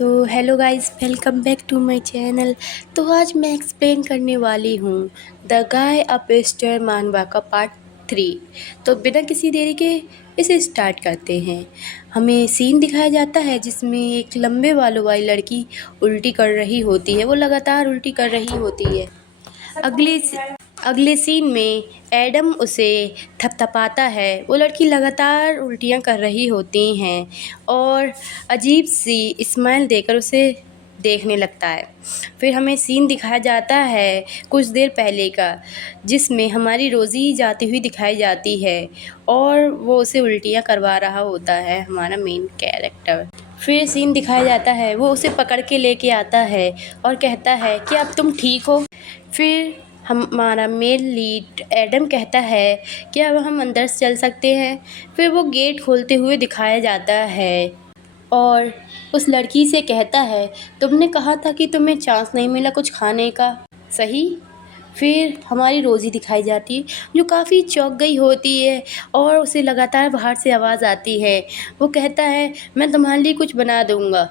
So hello guys, welcome back to my channel. तो आज मैं एक्सप्लेन करने वाली हूँ द गाय अपस्टेयर मानवा का पार्ट 3। तो बिना किसी देरी के इसे स्टार्ट करते हैं। हमें सीन दिखाया जाता है जिसमें एक लंबे बालों वाली लड़की उल्टी कर रही होती है। वो लगातार उल्टी कर रही होती है। अगले सीन में एडम उसे थपथपाता है। वो लड़की लगातार उल्टियाँ कर रही होती हैं और अजीब सी स्माइल देकर उसे देखने लगता है। फिर हमें सीन दिखाया जाता है कुछ देर पहले का, जिसमें हमारी रोज़ी जाती हुई दिखाई जाती है और वो उसे उल्टियाँ करवा रहा होता है हमारा मेन कैरेक्टर। फिर सीन दिखाया जाता है वो उसे पकड़ के लेके आता है और कहता है कि अब तुम ठीक हो। फिर हमारा मेल लीड एडम कहता है कि अब हम अंदर से चल सकते हैं। फिर वो गेट खोलते हुए दिखाया जाता है और उस लड़की से कहता है, तुमने कहा था कि तुम्हें चांस नहीं मिला कुछ खाने का, सही? फिर हमारी रोज़ी दिखाई जाती है जो काफ़ी चौंक गई होती है और उसे लगातार बाहर से आवाज़ आती है। वो कहता है, मैं तुम्हारे लिए कुछ बना दूँगा।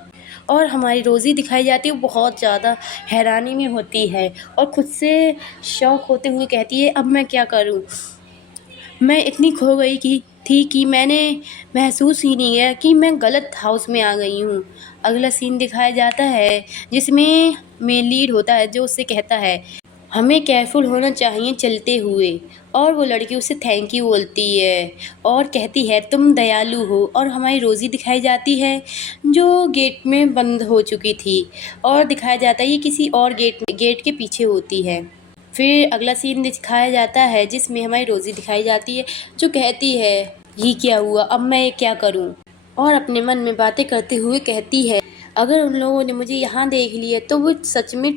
और हमारी रोज़ी दिखाई जाती है वो बहुत ज़्यादा हैरानी में होती है और खुद से शॉक होते हुए कहती है, अब मैं क्या करूं? मैं इतनी खो गई थी कि मैंने महसूस ही नहीं किया कि मैं गलत हाउस में आ गई हूँ। अगला सीन दिखाया जाता है जिसमें मेन लीड होता है जो उससे कहता है, हमें केयरफुल होना चाहिए चलते हुए। और वो लड़की उसे थैंक यू बोलती है और कहती है, तुम दयालु हो। और हमारी रोज़ी दिखाई जाती है जो गेट में बंद हो चुकी थी और दिखाया जाता है ये किसी और गेट के पीछे होती है। फिर अगला सीन दिखाया जाता है जिसमें हमारी रोज़ी दिखाई जाती है जो कहती है, ये क्या हुआ, अब मैं क्या करूं? और अपने मन में बातें करते हुए कहती है, अगर उन लोगों ने मुझे यहाँ देख लिया तो वो सच में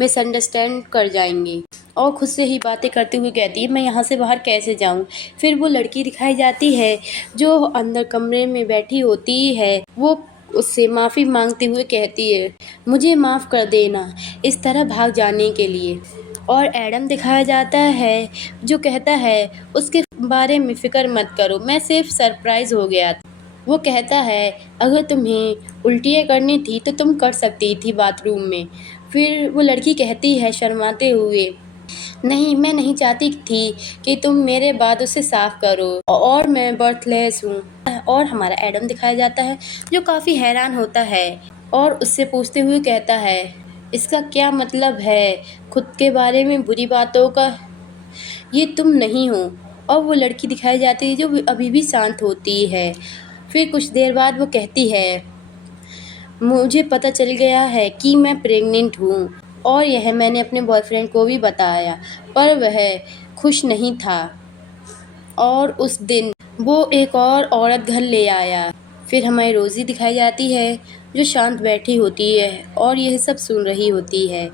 मिसअंडरस्टैंड कर जाएंगे। और खुद से ही बातें करते हुए कहती है, मैं यहाँ से बाहर कैसे जाऊँ? फिर वो लड़की दिखाई जाती है जो अंदर कमरे में बैठी होती है। वो उससे माफ़ी मांगते हुए कहती है, मुझे माफ़ कर देना इस तरह भाग जाने के लिए। और एडम दिखाया जाता है जो कहता है, उसके बारे में फ़िक्र मत करो, मैं सिर्फ सरप्राइज़ हो गया था। वो कहता है, अगर तुम्हें उल्टियाँ करनी थी तो तुम कर सकती थी बाथरूम में। फिर वो लड़की कहती है शर्माते हुए, नहीं, मैं नहीं चाहती थी कि तुम मेरे बाद उसे साफ़ करो और मैं बर्थलेस हूँ। और हमारा एडम दिखाया जाता है जो काफ़ी हैरान होता है और उससे पूछते हुए कहता है, इसका क्या मतलब है खुद के बारे में बुरी बातों का? ये तुम नहीं हो। और वो लड़की दिखाई जाती है जो अभी भी शांत होती है। फिर कुछ देर बाद वो कहती है, मुझे पता चल गया है कि मैं प्रेग्नेंट हूँ और यह मैंने अपने बॉयफ्रेंड को भी बताया, पर वह खुश नहीं था और उस दिन वो एक और औरत घर ले आया। फिर हमारी रोज़ी दिखाई जाती है जो शांत बैठी होती है और यह सब सुन रही होती है।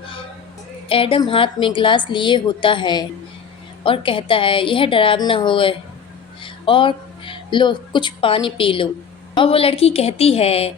एडम हाथ में ग्लास लिए होता है और कहता है, यह डरावना हो गए और लो कुछ पानी पी लो। और वो लड़की कहती है,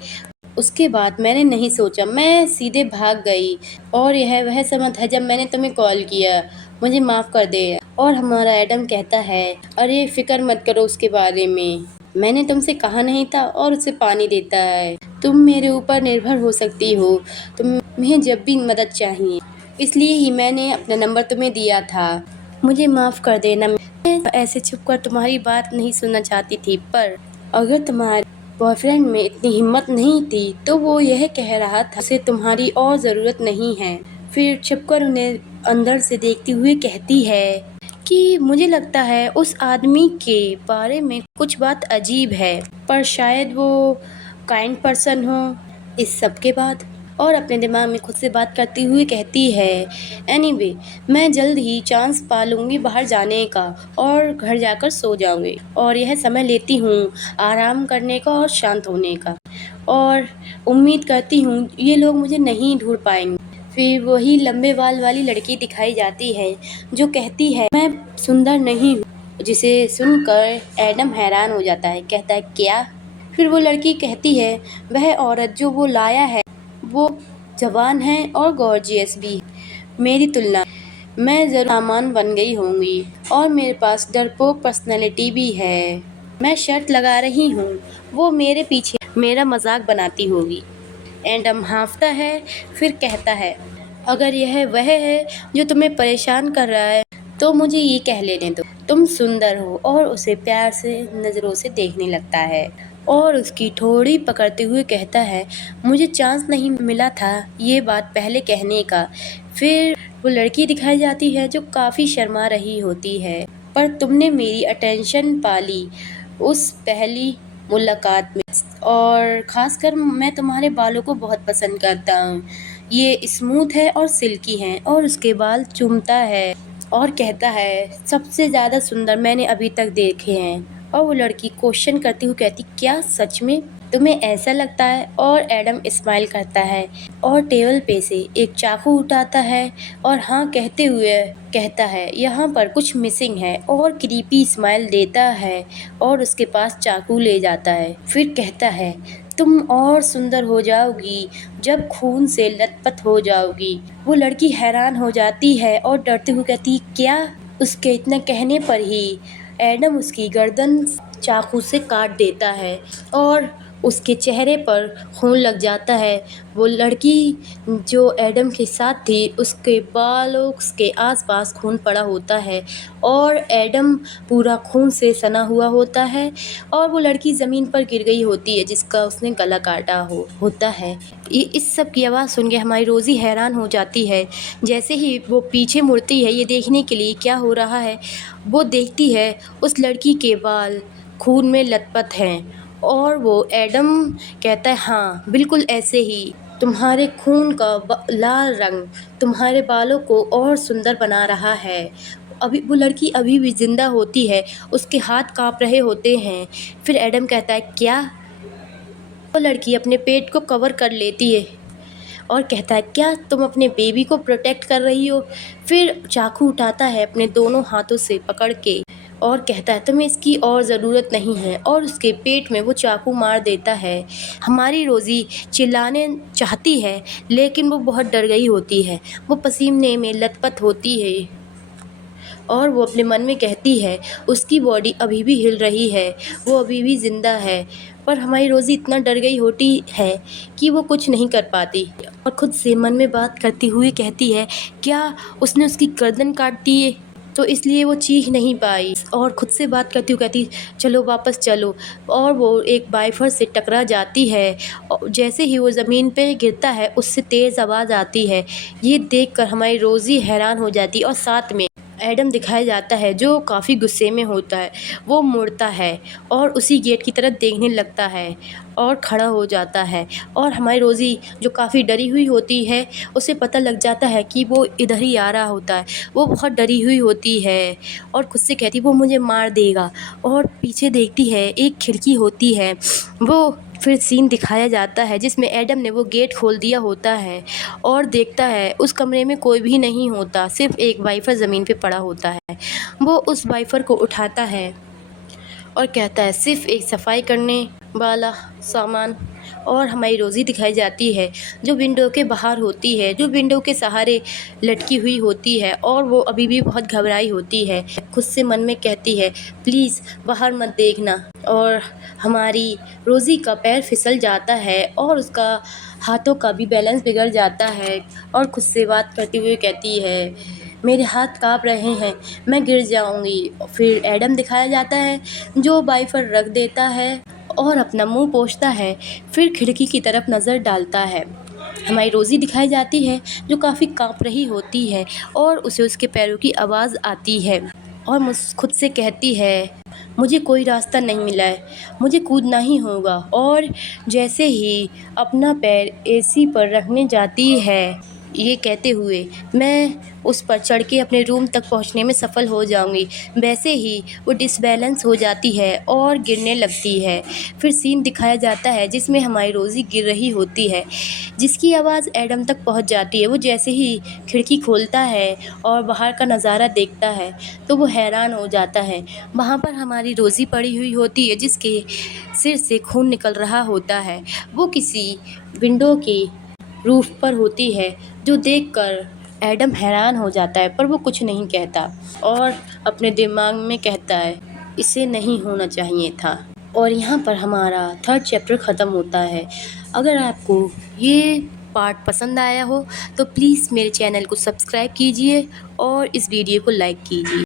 उसके बाद मैंने नहीं सोचा, मैं सीधे भाग गई और यह वह समय था जब मैंने तुम्हें कॉल किया, मुझे माफ़ कर दे। और हमारा एडम कहता है, अरे फिक्र मत करो उसके बारे में, मैंने तुमसे कहा नहीं था। और उसे पानी देता है, तुम मेरे ऊपर निर्भर हो सकती हो, तुम्हें जब भी मदद चाहिए, इसलिए ही मैंने अपना नंबर तुम्हें दिया था, मुझे माफ़ कर देना। मैं ऐसे छुप कर तुम्हारी बात नहीं सुनना चाहती थी, पर अगर तुम्हारे बॉयफ्रेंड में इतनी हिम्मत नहीं थी तो वो यह कह रहा था, उसे तुम्हारी और ज़रूरत नहीं है। फिर छुपकर उन्हें अंदर से देखती हुए कहती है कि मुझे लगता है उस आदमी के बारे में कुछ बात अजीब है, पर शायद वो काइंड पर्सन हो। इस सब के बाद और अपने दिमाग में खुद से बात करती हुई कहती है, एनीवे, मैं जल्द ही चांस पा लूँगी बाहर जाने का और घर जाकर सो जाऊँगी और यह समय लेती हूँ आराम करने का और शांत होने का, और उम्मीद करती हूँ ये लोग मुझे नहीं ढूंढ पाएंगे। फिर वही लंबे बाल वाली लड़की दिखाई जाती है जो कहती है, मैं सुंदर नहीं हूँ, जिसे सुनकर एडम हैरान हो जाता है, कहता है, क्या? फिर वो लड़की कहती है, वह औरत जो वो लाया है वो जवान है और गॉर्जियस भी है, मेरी तुलना मैं ज़रूर सामान बन गई होंगी और मेरे पास डरपोक पर्सनैलिटी भी है। मैं शर्त लगा रही हूँ वो मेरे पीछे मेरा मजाक बनाती होगी। एडम हाँफता है, फिर कहता है, अगर यह वह है जो तुम्हें परेशान कर रहा है तो मुझे ये कह लेने दो, तुम सुंदर हो। और उसे प्यार से नज़रों से देखने लगता है और उसकी ठोड़ी पकड़ते हुए कहता है, मुझे चांस नहीं मिला था ये बात पहले कहने का। फिर वो लड़की दिखाई जाती है जो काफ़ी शर्मा रही होती है, पर तुमने मेरी अटेंशन पा ली उस पहली मुलाकात में, और ख़ासकर मैं तुम्हारे बालों को बहुत पसंद करता हूँ। ये स्मूथ है और सिल्की हैं। और उसके बाल चूमता है और कहता है, सबसे ज़्यादा सुंदर मैंने अभी तक देखे हैं। और वो लड़की क्वेश्चन करती हुई कहती, क्या सच में तुम्हें ऐसा लगता है? और एडम स्माइल करता है और टेबल पे से एक चाकू उठाता है और हाँ कहते हुए कहता है, यहाँ पर कुछ मिसिंग है, और क्रीपी स्माइल देता है और उसके पास चाकू ले जाता है। फिर कहता है, तुम और सुंदर हो जाओगी जब खून से लथपथ हो जाओगी। वो लड़की हैरान हो जाती है और डरते हुए कहती, क्या? उसके इतने कहने पर ही एडम उसकी गर्दन चाकू से काट देता है और उसके चेहरे पर खून लग जाता है। वो लड़की जो एडम के साथ थी उसके बालों के आसपास खून पड़ा होता है और एडम पूरा खून से सना हुआ होता है और वो लड़की ज़मीन पर गिर गई होती है जिसका उसने गला काटा होता है। इस सब की आवाज़ सुन के हमारी रोज़ी हैरान हो जाती है। जैसे ही वो पीछे मुड़ती है ये देखने के लिए क्या हो रहा है, वो देखती है उस लड़की के बाल खून में लथपथ हैं और वो एडम कहता है, हाँ बिल्कुल ऐसे ही, तुम्हारे खून का लाल रंग तुम्हारे बालों को और सुंदर बना रहा है। अभी वो लड़की अभी भी जिंदा होती है, उसके हाथ कांप रहे होते हैं। फिर एडम कहता है, क्या? वो लड़की अपने पेट को कवर कर लेती है और कहता है, क्या तुम अपने बेबी को प्रोटेक्ट कर रही हो? फिर चाकू उठाता है अपने दोनों हाथों से पकड़ के और कहता है, तुम्हें इसकी और ज़रूरत नहीं है, और उसके पेट में वो चाकू मार देता है। हमारी रोज़ी चिल्लाने चाहती है लेकिन वो बहुत डर गई होती है। वो पसीने में लथपथ होती है और वो अपने मन में कहती है, उसकी बॉडी अभी भी हिल रही है, वो अभी भी ज़िंदा है। पर हमारी रोज़ी इतना डर गई होती है कि वो कुछ नहीं कर पाती और खुद से मन में बात करती हुई कहती है, क्या उसने उसकी गर्दन काट दी है? तो इसलिए वो चीख नहीं पाई और खुद से बात करती हुई कहती, चलो वापस चलो। और वो एक वाइपर से टकरा जाती है और जैसे ही वो ज़मीन पे गिरता है उससे तेज़ आवाज़ आती है। ये देखकर हमारी रोज़ी हैरान हो जाती है और साथ में एडम दिखाया जाता है जो काफ़ी गुस्से में होता है। वो मुड़ता है और उसी गेट की तरफ देखने लगता है और खड़ा हो जाता है और हमारी रोज़ी जो काफ़ी डरी हुई होती है उसे पता लग जाता है कि वो इधर ही आ रहा होता है। वो बहुत डरी हुई होती है और खुद से कहती, वो मुझे मार देगा। और पीछे देखती है एक खिड़की होती है, वो फिर सीन दिखाया जाता है जिसमें एडम ने वो गेट खोल दिया होता है और देखता है उस कमरे में कोई भी नहीं होता, सिर्फ एक वाइपर ज़मीन पे पड़ा होता है। वो उस वाइपर को उठाता है और कहता है, सिर्फ एक सफाई करने वाला सामान। और हमारी रोज़ी दिखाई जाती है जो विंडो के बाहर होती है, जो विंडो के सहारे लटकी हुई होती है और वो अभी भी बहुत घबराई होती है। खुद से मन में कहती है, प्लीज़ बाहर मत देखना। और हमारी रोज़ी का पैर फिसल जाता है और उसका हाथों का भी बैलेंस बिगड़ जाता है और खुद से बात करते हुए कहती है, मेरे हाथ काँप रहे हैं, मैं गिर जाऊंगी। फिर एडम दिखाया जाता है जो वाइपर रख देता है और अपना मुंह पोंछता है, फिर खिड़की की तरफ नज़र डालता है। हमारी रोज़ी दिखाई जाती है जो काफ़ी काँप रही होती है और उसे उसके पैरों की आवाज़ आती है और खुद से कहती है, मुझे कोई रास्ता नहीं मिला है, मुझे कूदना ही होगा। और जैसे ही अपना पैर एसी पर रखने जाती है, ये कहते हुए, मैं उस पर चढ़ के अपने रूम तक पहुंचने में सफल हो जाऊंगी, वैसे ही वो डिसबैलेंस हो जाती है और गिरने लगती है। फिर सीन दिखाया जाता है जिसमें हमारी रोज़ी गिर रही होती है, जिसकी आवाज़ एडम तक पहुंच जाती है। वो जैसे ही खिड़की खोलता है और बाहर का नज़ारा देखता है तो वो हैरान हो जाता है। वहाँ पर हमारी रोज़ी पड़ी हुई होती है जिसके सिर से खून निकल रहा होता है। वो किसी विंडो की रूफ पर होती है, जो देखकर एडम हैरान हो जाता है पर वो कुछ नहीं कहता और अपने दिमाग में कहता है, इसे नहीं होना चाहिए था। और यहाँ पर हमारा 3rd चैप्टर ख़त्म होता है। अगर आपको ये पार्ट पसंद आया हो तो प्लीज़ मेरे चैनल को सब्सक्राइब कीजिए और इस वीडियो को लाइक कीजिए।